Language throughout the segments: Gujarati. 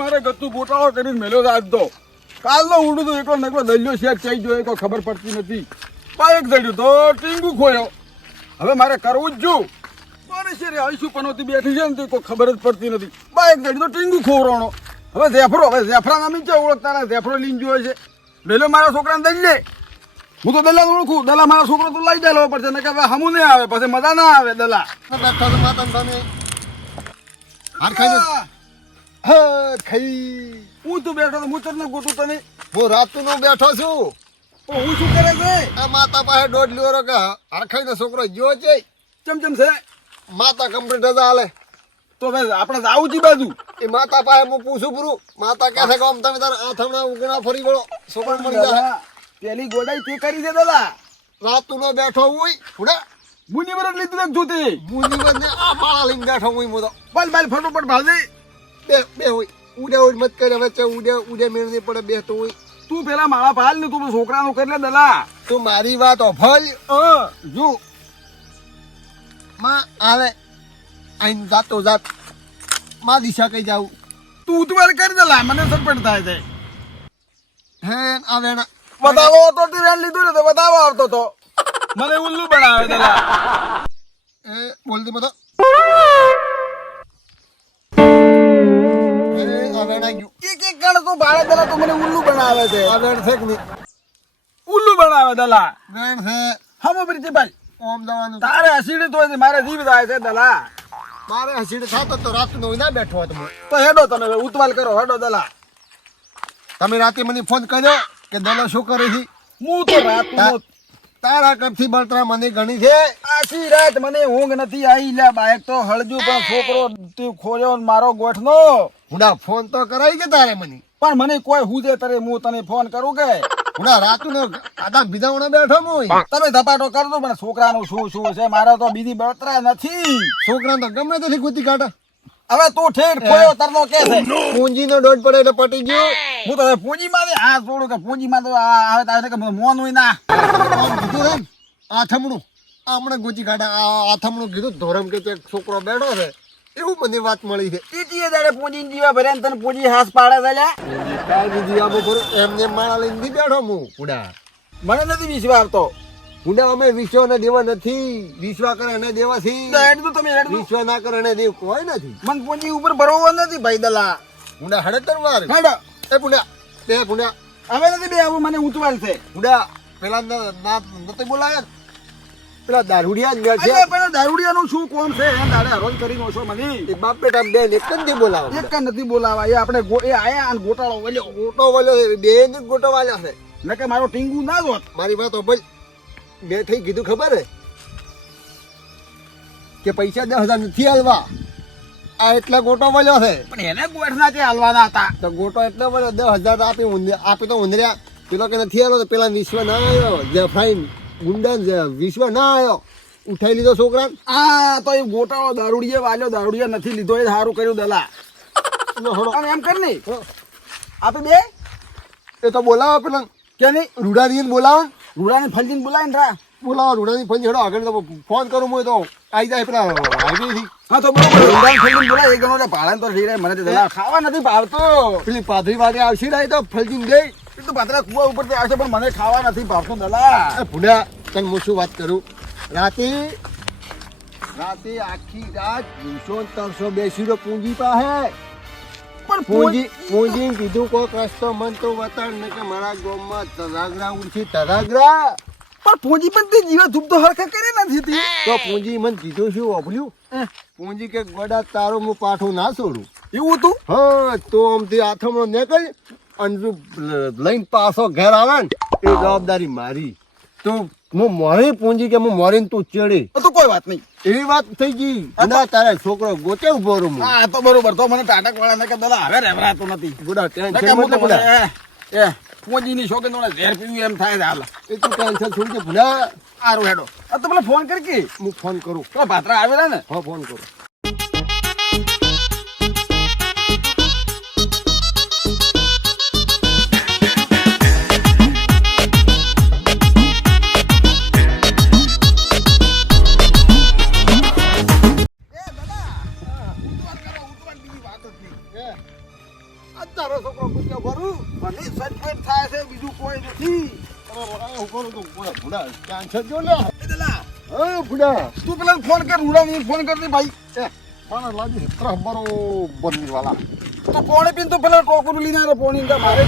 મારે ગતું ગોટાળો કરીને મેલ્યો આજ તો. કાલનો ઉડું તો એકલો નકલો દલ્યો શેઠ ચઈ ગયો કોઈ ખબર પડતી નથી. બાઈક ચડ્યું તો ટીંગું ખોયો. હવે મારે કરવું જ છું. મારે શેરે આવીશું પનોતી બેઠી છે ને કોઈ ખબર જ પડતી નથી. બાઈક ચડ્યું તો ટીંગું ખોવરાણો હવે ઝેફરો, હવે ઝેફરા નામી ઓળખતા ઝેફરો લઈને જોયો છે. મેલ્યો મારા છોકરાને દઈ લે. હું તો દલાને ઓળખું. દલા મારા છોકરો તો લઈ દેલો પડશે ને કે હવે હમું નહીં આવે. પછી મજા ના આવે દલા હાર ખાઈ હા. ખાઈ. હું તું બેઠો તો હું તને ગોતું તને. હું રાતનો બેઠો છું. પણ હું શું કરે છે? આ માતા પાસે દોઢ લીવરો કે હરખાઈનો છોકરો ગયો છે. ચમ ચમ છે? માતા કમ્પ્લીટ જ હાલે. તો હવે આપણે આવું જી બાજુ. એ માતા પાસે હું પૂછું પૂરું. માતા કહે છે કે આમ તમે તારા આથમણા ઉગણા ફરી વળો. છોકરો મળી જાય. પેલી ગોડાઈ તે કરી દે દલા રાતનો બેઠો હોય હુડા મુનિવર લીધું જોતી મુનિવર ને આ માળા લઈને બેઠો હોય મોદો બાલ બાલ ફટોફટ દે બે બે હોય. ઉડે ઉડ મત કરે વચ્ચે ઉડે ઉડે મેળ નહીં પડે બેસતો હોય. તું પેલા માળા ભાલ ને તું છોકરાનું કરી લે દલા તું મારી વાત ઓફલ જો. માં આવે. આઈન જાતો જાત. માં દિશા કઈ જાઉં. તું ઉતવાલ કરી દલા મને સટપટ થાય છે. હે આ વેણા. બતાવો તો તે લીધું ને તો બતાવો આવતો તો. મને ઉલ્લુ બનાવે દલા એ બોલ દે બધો એ આ વેણા ગયું. એક એક ગણ તું ભાડે દલા મને ઉલ્લુ બનાવે છે. છે ઉલ્લુ બનાવે દલા હમો પ્રીતિ ભાઈ. ઓમ તારે હસીડી તો મારે જીવ દલા મારે હસીડ થતો તો રાતનો ના બેઠો હતો તો હેડો તમે ઉતવાલ કરો હેડો દલા તમે રાતે મને ફોન કર્યો. કે દલો શું કરે છે? હું તો રાત તારા કરથી બળતરા મને ગણી છે? આખી રાત મને ઊંઘ નથી આવી લ્યા બાઈક તો હળજુ પણ છોકરો તું ખોર્યો મારો ગોઠનો. હુડા ફોન તો કરાઈ કે તારે મને? પણ મને કોઈ હુજે તરે હું તને ફોન કરું કે? હુડા રાતનો આદા બીજાઓને બેઠો હું તમે ધપાટો કરજો પણ છોકરાનું શું શું છે? મારે તો બીજી બળતરા નથી. છોકરા તો ગમે તેથી ગુતી કાઢે. હવે તું ઠેઠ ખોયો તરનો કે છે? પૂંજી નો. દોઢ પડે એટલે પટી ગયો. હું તો પૂંજી પૂંજીમાં આ છોડું કે પૂંજીમાં તો આવે તો આવે કે મોન હોય ના. આમ આ ને આથમણું આમણે ગુચી કાઢા આ આથમણું કીધું ધોરમ કે તે છોકરો બેઠો છે. એવું મને વાત મળી છે. ટીટીએ દાડે પૂંજી જીવા ભરે તને પૂંજી હાથ પાડે છે લે કાંઈ બીજી આબો પર એમને માળા લઈને બેઠો હું પુડા મને નથી વિશ્વાસ આવતો પુડા અમે વિશ્વ ને દેવા નથી. વિશ્વા કરે એને દેવા થી તો તમે વિશ્વ ના કરે એને દેવ કોઈ નથી. મન પૂંજી ઉપર ભરવો નથી ભાઈ દલા. ગુંડા હડે વાર. હેડો. એ ગુંડા બે ગુંડા હવે નથી બે આવું મને ઉતવાલ છે. ગુંડા પેલા ના નથી બોલાયા. પેલા દારૂડિયા જ ગયા છે. પેલા દારૂડિયાનું શું કોમ છે? એમ દાડે હરોજ કરી છો મને. એ બાપ બેટા બે એક જ નથી બોલાવે એક જ નથી બોલાવા એ આપણે એ આયા અને ગોટાળો વળ્યો ગોટો વાળો બે ને ગોટો વાળ્યા છે. નકે મારો ટીંગુ ના જોત. મારી વાત ભાઈ બે થઈ કીધું ખબર હે? કે પૈસા દસ હજાર નથી હાલવા. આ એટલા ગોટો મળ્યો છે. પણ એને ગોઠના તે હાલવાના હતા? તો ગોટો એટલો મળ્યો દસ હજાર આપી આપી તો ઉંદર્યા પેલો કે નથી આવ્યો તો પેલા વિશ્વ ના આવ્યો. જે ફાઈન ગુંડા વિશ્વ ના આવ્યો. ઉઠાઈ લીધો છોકરા આ તો એ ગોટાળો દારૂડીએ વાલ્યો દારૂડીએ નથી લીધો એ સારું કર્યું દલા. એમ કર નહીં. આપી બે એ તો બોલાવો પેલા. કે નહીં? રૂડાની બોલાવો. રૂડાને ફલજીને બોલાય ને રા. બોલાવો રૂડાની ફંજ હેડો. આગળ તો ફોન કરું હું તો. આવી જાય પેલા હાઈવે થી. હા તો બરાબર રૂડાને ફલજીને બોલાય. એક ગણો ભાડા તો રહી રહે મને તો ખાવા નથી ભાવતો. પેલી પાથરી વાળી આવશે ને તો ફલજીને ગઈ. એ તો પાતળા કુવા ઉપરથી આવશે પણ મને ખાવા નથી ભાવતો દલા. ભૂડા તને હું શું વાત કરું? રાતે રાતે આખી રાત ત્રણસો ત્રણસો બેસી રો પૂંજી પાસે પણ પૂંજી પૂંજી કીધું કોક રસ્તો મન તો બતાડ ને કે મારા ગામમાં તરાગરા ઉડશે. તરાગરા? પણ પૂંજી પણ તે જીવા ધૂપ તો હરખા કરે નથી તી. તો પૂંજી મને કીધું શું ઓભલ્યું પૂંજી કે ગોડા તારો હું પાઠું ના છોડું. એવું તું હા તો આમથી આથમણો નીકળ અને લઈને પાછો ઘેર આવે ને એ જવાબદારી મારી. તો હું મોરી પૂંજી કે હું મોરીને તું ચડે? તો કોઈ વાત નહીં. એવી વાત થઈ ગઈ. ના તારે છોકરો ગોતે ઊભો રૂમ હા. તો બરોબર. તો મને ટાટક વાળા ને કે દલા હવે રેવરાતો નથી. નકે ટેન્શન મત ગુડા એ પૂંજીની છોકરી થોડા ઝેર પીવું એમ થાય છે હાલ. એ તું ટેન્શન છોડી દે ભલા. સારું હેડો. આ તો મને ફોન કરી કે. હું ફોન કરું. તો ભાતરા આવેલા ને? હા ફોન કરું. છોકરો તો ભૂડા. ભૂડા ક્યાં જો લે હા ભૂડા તું પેલા ફોન કર ઉડાવી ફોન કર દે ભાઈ વાલા તો પોણી પીને તો પેલા ટોકરું લઈને આવ્યો પોણી અંદર મારે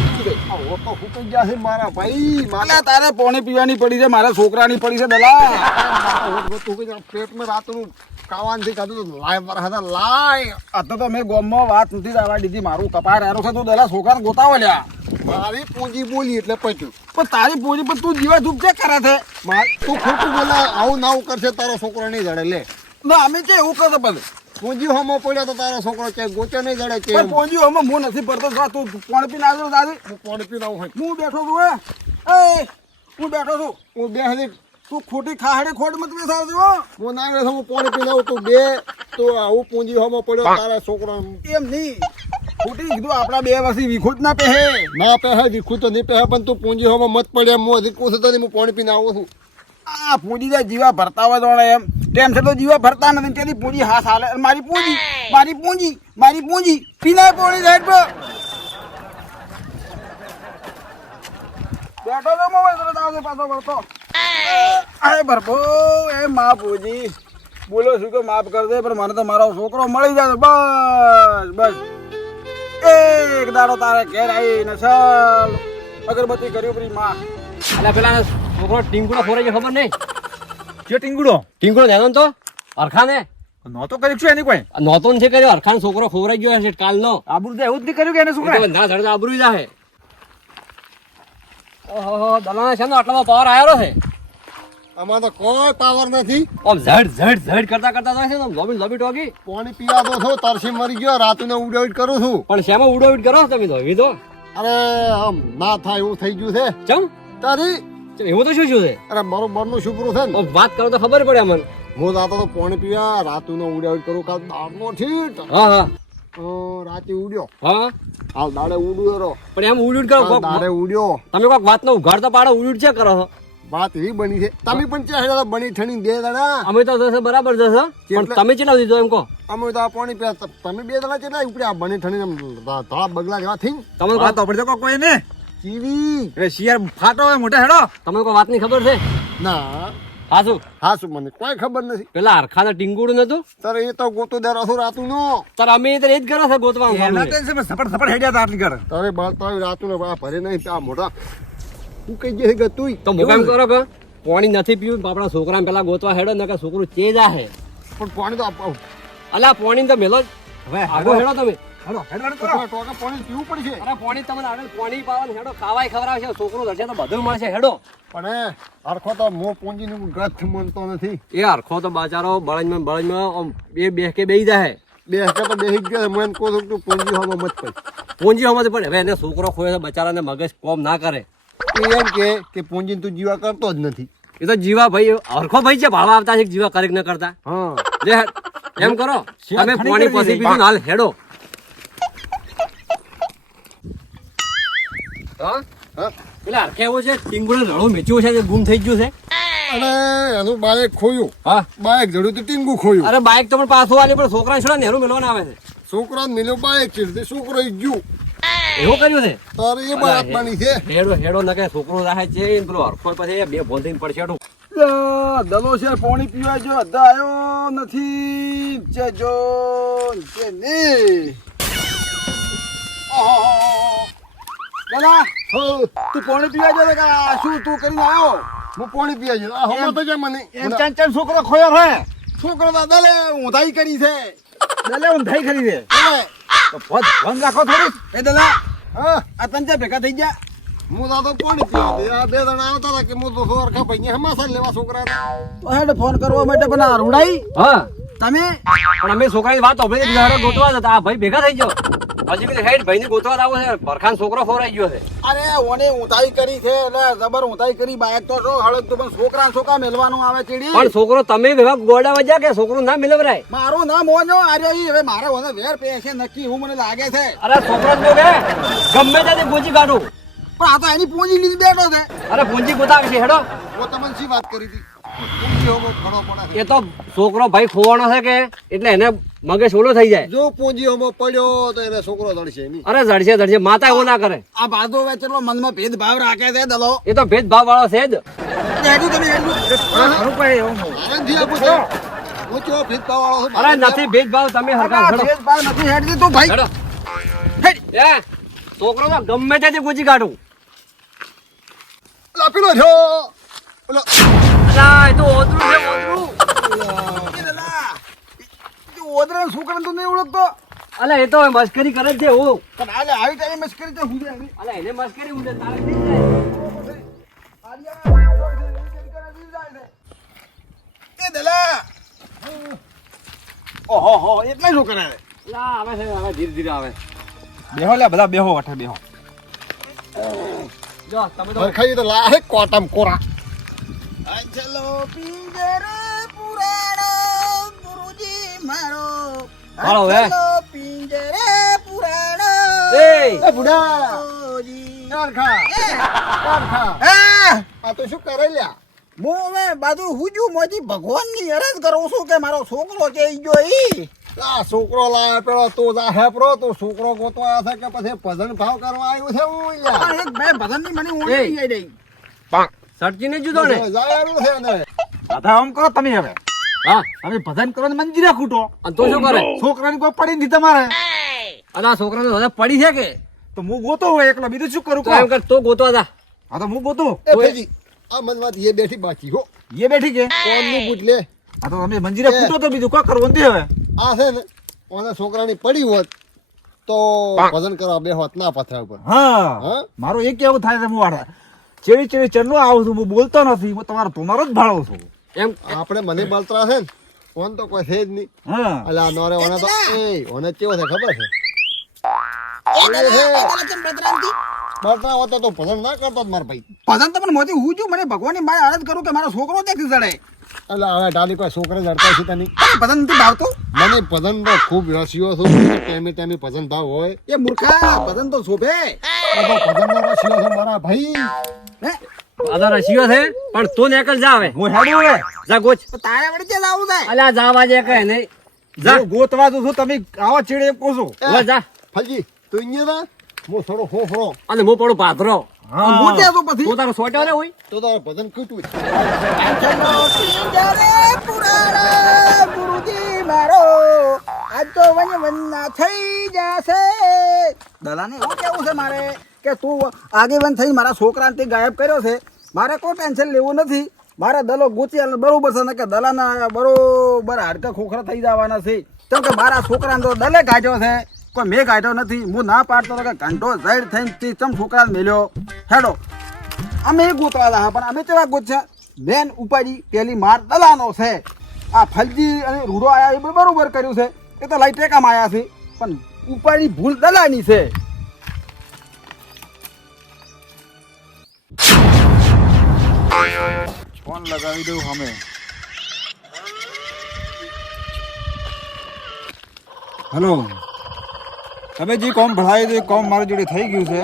ઓ તો ફૂટી ગયા છે મારા ભાઈ મારા તારે પોણી પીવાની પડી છે મારા છોકરાની પડી છે દલા પેટમાં રાતનું કાવાનથી કાઢું તો લાય પર હતા લાય અત્યારે તો મેં ગોમમાં વાત નથી આવવા દીધી મારું કપાર આરો છે તું દલા છોકરાને ગોતાવો લ્યા. મારી પૂંજી બોલી એટલે પચ્યું. પણ તારી પૂંજી પણ તું જીવા ધૂપ કે કરે છે? માર તું ખોટું બોલે આવું નાવું કરશે તારો છોકરો નહીં જડે લે. ના અમે કે એવું કરતો બધું પૂંજી હોમો પડ્યો તો તારો છોકરો કે ગોચે નહીં જડે કે પૂંજી હોમો હું નથી પડતો તું પોણી પીને આવ્યો દાદી હું પાણી પીને આવું હું બેઠો છું એ હું બેઠો છું. હું બે હજી તું ખોટી ખાહડી ખોટ મત બેસાડજો હો. ના આવે હું પાણી પીને આવું તું બે તો આવું પૂંજી હોમો પડ્યો તારા છોકરો એમ. નહીં. ખોટી કીધું આપણા બે વર્ષથી વિખુત ના પહે ના પહે વિખુત તો નહીં પહે પણ તું પૂંજી હોમો મત પડે એમ હું હજી પૂછતો તો નહીં હું પાણી પીને આવું છું. આ પૂંજી જાય જીવા ભરતા હોય તો એમ. ટેમ છે તો જીવા ભરતા નથી તેની પૂંજી હાથ હાલે. મારી પૂંજી મારી પૂંજી મારી પૂંજી પીનાય પોણી સાઈડ પર બેઠો તો મોબાઈલ તરત આવશે પાછો વળતો. અરે ભરભો એ મા પૂંજી બોલો શું કે માફ કર દે પણ મને તો મારો છોકરો મળી જાય બસ બસ. એક દાડો તારે ઘેર આવી ને ચાલ. અગરબત્તી કર્યું પરી માં. એટલે પેલા છોકરો ટીંગુડો ફોરે ગયો ખબર નહીં? જે ટીંગુડો? ટીંગુડો ધ્યાન તો અરખાને નહોતો કર્યું છું એની કોઈ? નહોતો નથી કર્યો અરખાન છોકરો ખોવરાઈ ગયો છે કાલનો. આબરૂ તો એવું જ નહીં કર્યું કે એને શું કરે તો ના ધડ આબરૂ જાહે. ઓહો દલાના છે ને આટલામાં પાવર આવ્યો છે? આમાં તો કોઈ પાવર નથી. આમ ઝડ ઝડ ઝડ કરતા કરતા જાય છે ને લોબી લોબી ટોકી. પાણી પીવા દો છો તરસી મરી ગયો રાતને ઉડાવીટ કરું છું. પણ શેમાં ઉડાવીટ કરો તમે તો? વિધો અરે આમ ના થાય એવું થઈ ગયું છે. ચમ? તારી? એવું તો શું શું છે? અરે મારું મરનું શુક્ર છે ને. વાત કરો તો ખબર પડે અમને. હું રાતો તો પાણી પીવા રાતનો ઉડાવીટ કરું કાલ દાડનો ઠીટ હા હા. રાતે ઉડ્યો હા? હાલ દાડે ઉડ્યો પણ એમ ઉડ ઉડ કરો દાડે ઉડ્યો તમે કોઈક વાતનો ઉઘાડ તો પાડો ઉડ ઉડ છે કરો. છો વાત એવી બની છે. તમે પણ ચાહે બની ઠણી બે દાડા. અમે તો જશે બરાબર જશે. પણ તમે કેટલા દીધો એમ કહો? અમે તો આ પાણી પે તમે બે દાડા કેટલા આ બની ઠણી આમ બગલા જેવા થઈ તમે વાત તો પડજો કોઈ ને ચીવી. એટલે શિયાર ફાટો હોય મોટા હેડો. તમે કોઈ વાતની ખબર છે? ના. હાસુ. હાસુ મને કોઈ ખબર નથી. પેલા હરખાના ટીંગુડું નતું? તારે એ તો ગોતો દર હતું રાતું નો. તાર અમે તો એ જ કરો છે ગોતવા એના ટેન્શન સપડ સપડ હેડ્યા આટલી કર તારે બાળ તારે રાતું ને ભરે નહીં આ મોટા તું કઈ કે તું તો હું કેમ કરો કે? પાણી નથી પીવું આપણા છોકરાને પેલા ગોતવા હેડો ને કે છોકરું ચેજ હે પણ પાણી તો આપ- અલા પાણી તો મેલો જ. હવે આગો હેડો તમે. હેડો હેડો હેડો. કરો. ટોકા ટોકા પાણી પીવું પડશે અરે પાણી તમને આગળ પાણી પાવાનું હેડો ખાવાય ખવડાવશે છોકરું ધરશે તો બધું મળશે હેડો. પણ હરખો તો મો પૂંજીનું ગ્રથ મનતો નથી. એ હરખો તો બાચારો બળજમાં બળજમાં આમ બે બે કે બેહી જાય બે હકે તો બેહી ગયો મને કહું છું પૂંજી હોવા મત પડી. પૂંજી હોવાથી પણ હવે એને છોકરો ખોય બચારાને મગજ કોમ ના કરે. એ એમ કે કે પૂંજીને તું જીવા કરતો જ નથી. એ તો જીવા ભાઈ હરખો ભાઈ છે ભાવા આવતા છે જીવા કરે ન કરતા? હા. લે એમ કરો તમે પાણી પછી છે. પીધું ને હાલ હેડો. હા? હા. પેલા હરખે એવું છે ટીંગુડે રણું મેચ્યું છે ગુમ થઈ ગયું છે? અને એનું ખોયું. હા. બાઈક જડ્યું તો ટીંગું ખોયું. અરે બાઇક તો પણ પાછું આલી પણ છોકરા છોડા નેરું મેળવાના આવે છે. છોકરા મિલ્યો બાઈક ચીડતી છોકરો ગયું. એવું કર્યું છે? તારે એ બાત આપવાની છે. હેડો હેડો નકે છોકરો રાહે છે ઇન પેલો હરખો પછી બે ભોલ થઈને પડશે હેડો. યા, દલો છે પાણી પીવા જો અધા આવ્યો નથી. જે જો જે ને હો, તું પાણી પીવા જો કા શું તું કરીને આવ્યો હું પાણી પીવા જો. આ હમણાં તો જે મને એમ ચાન ચાન છોકરો ખોયો હે. છોકરો દાદા દલે ઊંધાઈ કરી છે. દલે ઊંધાઈ કરી દે દલે, તો ફોન ફોન રાખો થોડી. એ દલા હા. આ તંજા ભેગા થઈ ગયા. હું તો પાણી પીવા દે આ બે જણા આવતા હતા કે હું તો સોર ખાપાઈ ગયા. હમાસા લેવા છોકરા તો હેડ ફોન કરવા માટે પણ આ રૂડાઈ. હા. તમે? પણ અમે છોકરાની વાત ગોતવા જતા આ ભાઈ ભેગા થઈ ગયો. હજી પેલી હેડ ભાઈને ગોતવા આવો છે. ભરખાન છોકરો ફોરાઈ ગયો છે. અરે ઓને ઊંધાઈ કરી છે. એટલે જબર ઊંધાઈ કરી બાય તો જો હળદ તો પણ છોકરા છોકરા મેલવાનું આવે ચીડી. પણ છોકરો તમે ભેગા ગોડા વજા કે છોકરો ના મેલવરાય? મારું નામ ઓજો અરે ઈ. હવે મારે ઓને વેર પેશે નક્કી હું મને લાગે છે. અરે છોકરો જો કે ગમે ત્યાંથી ગોજી કાઢું. પણ આ તો એની પૂંજી લીધી બેઠો છે. અરે પૂંજી ગોતાવી છે હેડો. ઓ તમને શી વાત કરી હતી? એ તો છોકરો ભાઈ ખોવાનો છે કે? એટલે એને મગજ ઓલો થઈ જાય. જો પૂંજી હમો પડ્યો તો એને છોકરો નહીં. અરે જડશે જડશે. માતા એવો ના કરે. આ બાદો વેચેલો મનમાં ભેદભાવ રાખે છે દલો. એ તો ભેદભાવ વાળો છે. જ. અરે નથી ભેદભાવ તમે હરકા. ભેદભાવ નથી હેડતી તું ભાઈ. એ છોકરો તો ગમે ત્યાંથી ગુજી કાઢું. પેલો છો પેલો. અલા, એ તો ઓતરું છે તું ઓદરા છોકરાને તું નહીં ઓળખતો અલા એ તો મસ્કરી કરે છે હું પણ આલે આવી ટાઈમે મસ્કરી તો હું જાય અલા એને મસ્કરી હું તારે થઈ જાય એ દલા ઓહો હો એટલા શું કરે અલા, આવે છે આવે ધીરે ધીરે આવે બેહો લે બધા બેહો વઠે બેહો જો તમે તો ખાઈ તો લાહે કોટમ કોરા ચલો પિંજર પુરાણો ગુરુજી મારો. હાલો. ચલો પિંજરે પુરાણો. એ. બુડા કારખા. કારખા. હા. આ તો શું કરે લ્યા? હું હવે બાજુ હુજુ મોજી ભગવાનની અરજ કરું છું કે મારો છોકરો કે ગયો ઈ. આ છોકરો લાવે પેલો તું જા હેપરો તું છોકરો ગોતવા આવ્યો છે કે પછી ભજન ભાવ કરવા આવ્યું છે હું લ્યા? પણ એક મને આવી રહી. નહીં જુદો ને. દાદા આમ કરો તમે હવે. હા. તમે ભજન કરો ને મંજીરા ખૂટો. અને તો શું કરે? છોકરાની કોઈ પડી નથી તમારે. અને આ છોકરાને હવે પડી છે કે? તો હું ગોતો હોય એકલો બીજું શું કરું? તો એમ કર તો ગોતો હતા હા તો હું ગોતો. આ મનમાં એ બેઠી બાકી હો. એ બેઠી કે કોણનું બૂટ લે. હા તો તમે મંજીરા ખૂટો તો બીજું કોઈ કરવું નથી હવે. આ છે ને ઓને છોકરાની પડી હોત તો ભજન કરવા બે હોત ના પથરા ઉપર. હા. હા? મારું એક કેવું થાય છે હું વાળા ચેવી ચેડી ચરનો આવું છું હું બોલતો નથી હું તમારો તમારો જ ભાળો છું. એમ આપણે મને બળતરા છે ને ફોન તો કોઈ છે જ નહીં. હા. અલા નોરે ઓને તો એ ઓને કેવો છે ખબર છે? બળતરા હોતો તો ભજન ના કરતો મારા ભાઈ. ભજન તો મને મોતી હું છું મને ભગવાનની મારે અરજ કરું કે મારો છોકરો દેખી જડે એટલે હવે ડાલી કોઈ છોકરે જડતા છે તની? ભજન નથી ભાવતું? મને ભજન તો ખૂબ રસિયો છું ટાઈમે ટાઈમે ભજન ભાવ હોય. એ મૂર્ખા ભજન તો શોભે. બધો ભજનનો રસિયો છે મારા ભાઈ. હે? શિયો છે? પણ તું નીકળ જા હવે. હું હેડું હવે. જા ગોચ. તારે વડે કે લાવું થાય? અલ્યા જાવા જે કહે નહીં. જા. ગોતવા જઉં છું તમે આવો ચીડે એમ કહું છું. જા. ફલજી તું અહીંયા જા. મો થોડો ફોફરો અને હું પડું પાથરો હું. ત્યાં તો પછી? તું તારો સોટ્યો રે હોય તો તારો ભજન પિંજરે પુરાણા ગુરુજી મારો. આજ તો વન વનના થઈ જશે. દલાને હું કેવું છે મારે? કે તું આગેવાન થઈ મારા છોકરાને તે ગાયબ કર્યો છે, મારે કોઈ ટેન્શન લેવું નથી. મારે દલો ગોતી આલે બરોબર છે ને કે દલાના બરોબર હાડકા ખોખરા થઈ જવાના છે. કેમ કે મારા છોકરાને તો દલે કાઢ્યો છે, કોઈ મેં કાઢ્યો નથી. હું ના પાડતો કે ઘંટો ઝાડ થઈને તે ચમ છોકરાને મેલ્યો. હેડો. અમે ગોતવા હતા પણ અમે કેવા ગોત્યા મેન ઉપાડી પેલી માર દલાનો છે. આ ફલજી અને રૂડો આયા એ બરોબર કર્યું છે. એ તો લાઈટ ટેકામાં આવ્યા છે. પણ ઉપાડી ભૂલ દલાની છે. ફોન લગાવી દઉં અમે હેલો. તમે જે કોમ ભણાવી દો એ કોમ મારી જોડે થઈ ગયું છે.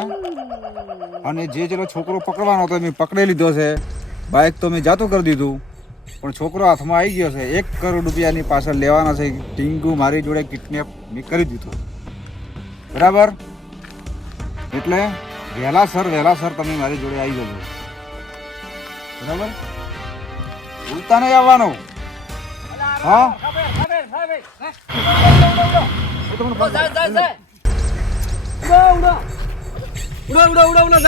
અને જે ચલો છોકરો પકડવાનો હતો મેં પકડી લીધો છે. બાઇક તો મેં જાતો કરી દીધું. પણ છોકરો હાથમાં આવી ગયો છે. એક કરોડ રૂપિયાની પાછળ લેવાના છે. ટીંગુ મારી જોડે કિડનેપ મેં કરી દીધું. બરાબર? એટલે વહેલા સર વહેલા સર, તમે મારી જોડે આવી જજો. બરાબર ભૂલતા નહીં આવવાનું હા ઉડો. ઉડો, ઉડો.